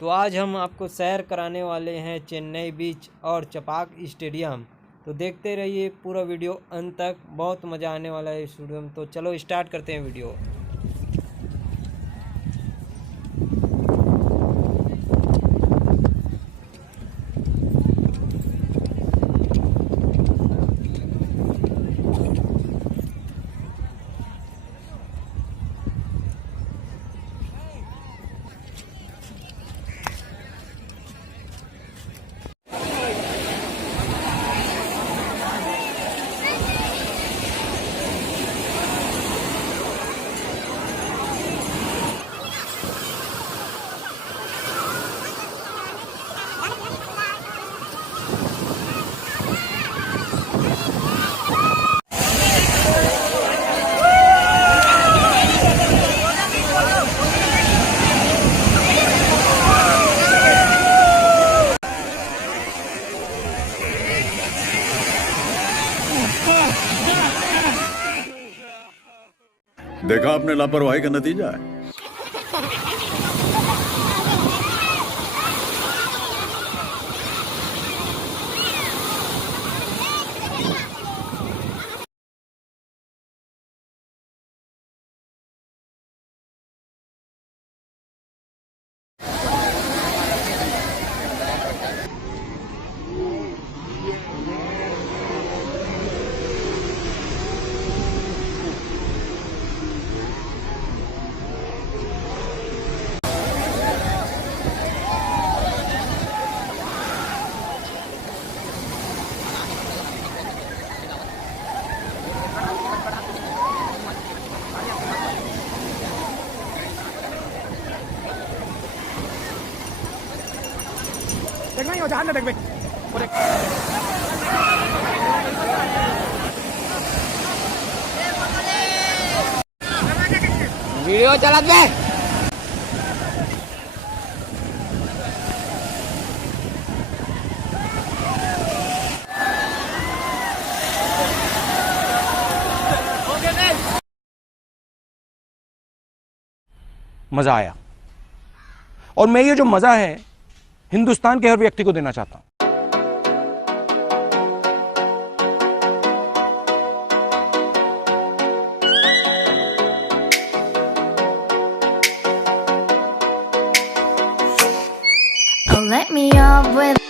तो आज हम आपको सैर कराने वाले हैं चेन्नई बीच और चपाक स्टेडियम। तो देखते रहिए पूरा वीडियो अंत तक, बहुत मज़ा आने वाला है इस वीडियो में। तो चलो स्टार्ट करते हैं वीडियो। देखा आपने लापरवाही का नतीजा है। देखना ही हो जहां देख वीडियो चला दे। मजा आया और मैं ये जो मजा है हिंदुस्तान के हर व्यक्ति को देना चाहता हूं। Oh, let me up with